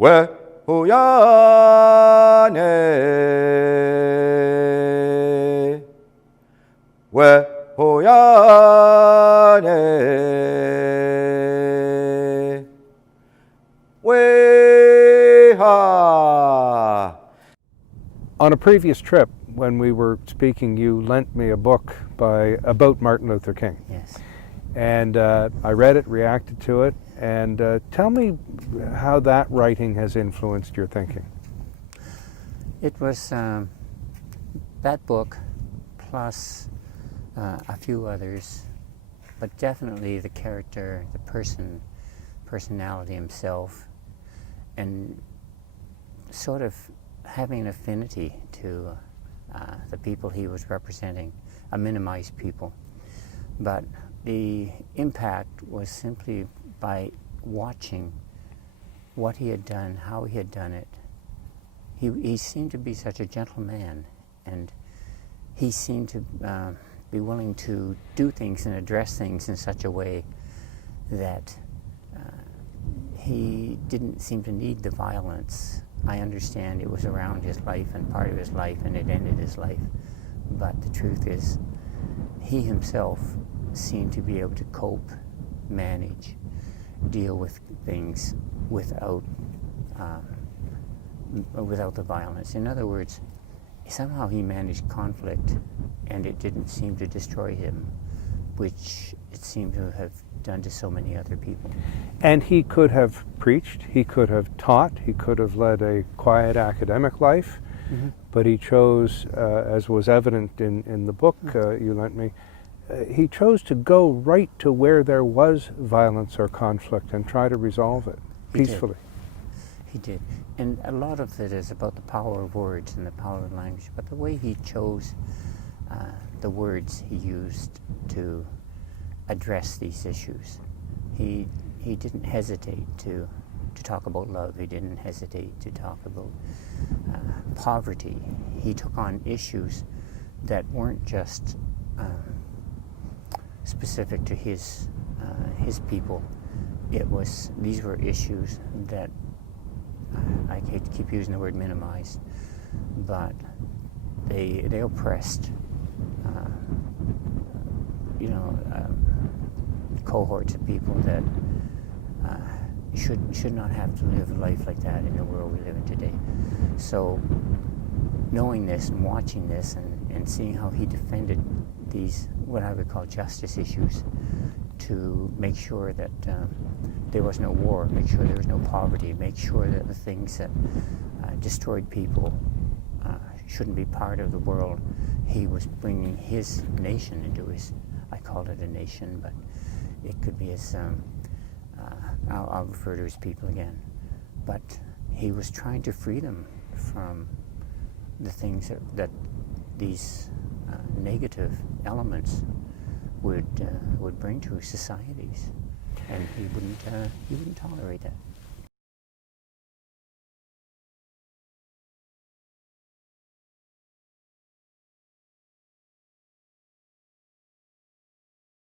왜 후야네 왜 후야네 외하. On a previous trip, when we were speaking, you lent me a book about Martin Luther King. Yes. And I read it, reacted to it, and tell me how that writing has influenced your thinking. It was that book plus a few others, but definitely the character, the personality himself, and sort of having an affinity to the people he was representing, a minimized people. But the impact was simply by watching what he had done, how he had done it. He seemed to be such a gentle man, and he seemed to be willing to do things and address things in such a way that he didn't seem to need the violence. I understand it was around his life and part of his life, and it ended his life. But the truth is, he himself seemed to be able to cope, manage, deal with things without the violence. In other words, somehow he managed conflict, and it didn't seem to destroy him, which it seemed to have done to so many other people. And he could have preached, he could have taught, he could have led a quiet academic life, but he chose, as was evident in the book you lent me, he chose to go right to where there was violence or conflict and try to resolve it peacefully. He did. And a lot of it is about the power of words and the power of language, but the way he chose the words he used to address these issues. He didn't hesitate to talk about love. He didn't hesitate to talk about poverty. He took on issues that weren't just specific to his people. These were issues that I keep using the word minimized, but they oppressed cohorts of people that should not have to live life like that in the world we live in today. So knowing this and watching this and seeing how he defended these, what I would call justice issues, to make sure that there was no war, make sure there was no poverty, make sure that the things that destroyed people shouldn't be part of the world. He was bringing his nation into his, I called it a nation, but it could be his, I'll refer to his people again. But he was trying to free them from the things that these negative elements would bring to societies, and he wouldn't tolerate that.